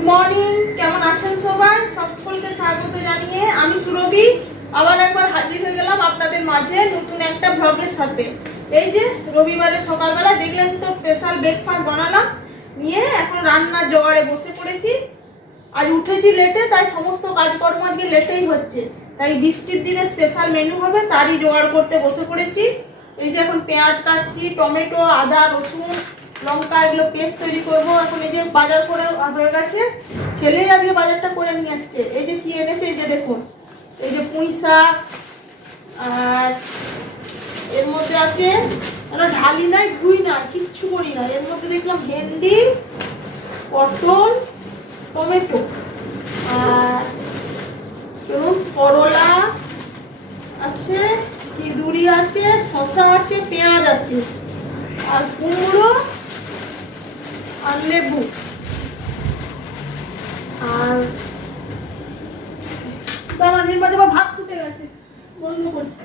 Good morning, কেমন আছেন সবাই? সকলকে স্বাগত জানিয়ে আমি সুরভি আবার একবার হাজির হয়ে গেলাম আপনাদের মাঝে নতুন একটা ব্লগের সাথে। এই যে রবিবারের সকালবেলা দেখলেন তো স্পেশাল ব্রেকফাস্ট বানালাম, নিয়ে এখন রান্নার জোগাড়ে বসে পড়েছি। আজ উঠেছি লেটে, তাই সমস্ত কাজকর্ম আজকে লেটেই হচ্ছে, তাই বৃষ্টির দিনে স্পেশাল মেনু হবে, তারই জোগাড় করতে বসে পড়েছি। এই যে এখন পেঁয়াজ কাটছি, টমেটো, আদা, রসুন, লঙ্কা এগুলো পেস্ট তৈরি করবো। এখন এই যে বাজার করে হয়ে গেছে, ছেলেই আজকে বাজারটা করে নিয়ে আসছে। এই যে কি এনেছে, এই যে দেখুন, এই যে পুঁই শাক, আর এর মধ্যে আছে ঢালি নাই, ধুই না, কিচ্ছু করি না, এর মধ্যে দেখলাম ভেন্ডি, পটল, টমেটো, আর করলা আছে, কিদুরি আছে, শসা আছে, পেঁয়াজ আছে, আর কুমড়ো, আর লেবু, আর ভাত ফুটে গেছে, বন্ধ করতে।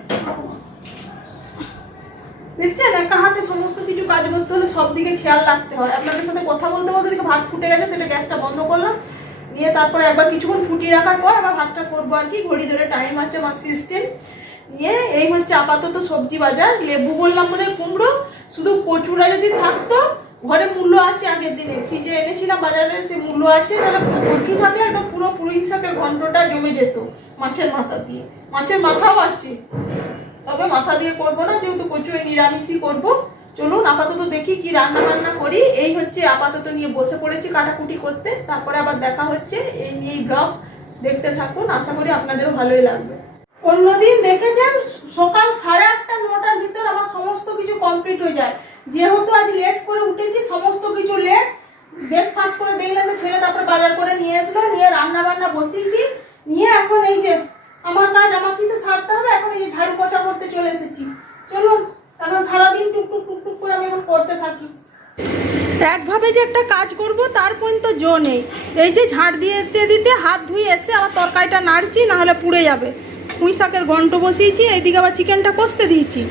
দেখছেন, একা হাতে সমস্ত কিছু কাজ করতে হলে সব দিকে খেয়াল রাখতে হয়। আপনাদের সাথে কথা বলতে বলতে দিকে ভাত ফুটে গেছে, সেটা গ্যাসটা বন্ধ করলাম, নিয়ে তারপরে একবার কিছুক্ষণ ফুটিয়ে রাখার পর আবার ভাতটা করবো আর কি। ঘড়ি ধরে টাইম আছে আমার সিস্টেম নিয়ে। এই হচ্ছে আপাতত সবজি বাজার। লেবু বললাম বোধহয় কুমড়ো, শুধু কচুরা যদি থাকতো, ঘরে মূল্য আছে, আগের দিনে ফ্রিজে এনেছিলাম বাজারে, সে মূল্য আছে, তাহলে কচু থাকলে একদম পুরো পুরুই শাকের ঘন্টটা জমে যেত মাছের মাথা দিয়ে। মাছের মাথাও আছে, তবে মাথা দিয়ে করবো না, যেহেতু কচু নিরামিষই করবো। চলুন আপাতত দেখি কি রান্না বান্না করি। এই হচ্ছে আপাতত নিয়ে বসে পড়েছি কাটাকুটি করতে, তারপরে আবার দেখা হচ্ছে। এই নিয়েই ব্লগ দেখতে থাকুন, আশা করি আপনাদেরও ভালোই লাগবে। অন্যদিন দেখেছেন সকাল 8:30 9টার ভিতর আমার সমস্ত কিছু কমপ্লিট হয়ে যায়। যেহেতু আজ লেট করে উঠেছি, সমস্ত কিছু লেট। ব্রেকফাস্ট করে দেখলেন তো ছেলে, তারপরে বাজার করে নিয়ে আসলো, নিয়ে রান্না বান্না বসিয়েছি, নিয়ে এখন এই যে আমার কাজ আমাকে তো সারতে হবে। এখন এই যে ঝাড়ু পোছা করতে চলে এসেছি। চলুন এখন সারাদিন টুকটুক টুকটুক করে আমি এখন করতে থাকি। একভাবে যে একটা কাজ করব তার পর্যন্ত জো নেই। এই যে ঝাড় দিতে দিতে হাত ধুয়ে এসে আবার তরকারিটা নাড়ছি, নাহলে পুড়ে যাবে। পুঁই শাকের ঘন্ট বসিয়েছি, এইদিকে আবার চিকেনটা কষতে দিয়েছি।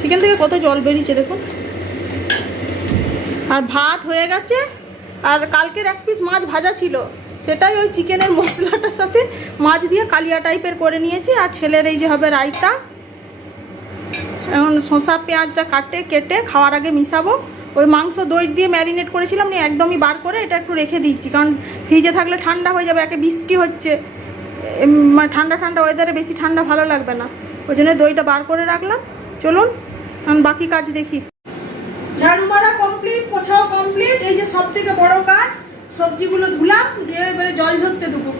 চিকেন থেকে কত জল বেরিয়েছে দেখুন। আর ভাত হয়ে গেছে, আর কালকের এক পিস মাছ ভাজা ছিল, সেটাই ওই চিকেনের মশলাটার সাথে মাছ দিয়ে কালিয়া টাইপের করে নিয়েছি। আর ছেলের এই যে হবে রায়তা। এখন শসা পেঁয়াজটা কেটে খাওয়ার আগে মিশাবো। ওই মাংস দই দিয়ে ম্যারিনেট করেছিলাম, নিয়ে একদমই বার করে এটা একটু রেখে দিচ্ছি, কারণ ফ্রিজে থাকলে ঠান্ডা হয়ে যাবে। একে বৃষ্টি হচ্ছে, ঠান্ডা ঠান্ডা ওয়েদারে বেশি ঠান্ডা ভালো লাগবে না, ওই জন্য দইটা বার করে রাখলাম। চলুন এখন বাকি কাজ দেখি। ঝাড়ু মারা কমপ্লিট, পোছাও কমপ্লিট। এই যে সব থেকে বড় কাজ, সবজিগুলো ধুলাম, দিয়ে এবারে জল ঝরতে দেবো।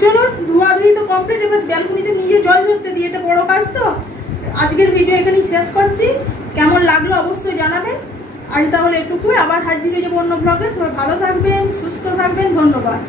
চলুন ধোয়াধুয়ি তো কমপ্লিট, এবার ব্যালকনিতে নিজে জল ঝরতে দিই, এটা বড় কাজ তো। আজকের ভিডিও এখানেই শেষ করছি, কেমন লাগলো অবশ্যই জানাবেন। আজ তাহলে এটুকুই, আবার হাজির হয়ে যাবো অন্য ব্লগে। সবাই ভালো থাকবেন, সুস্থ থাকবেন, ধন্যবাদ।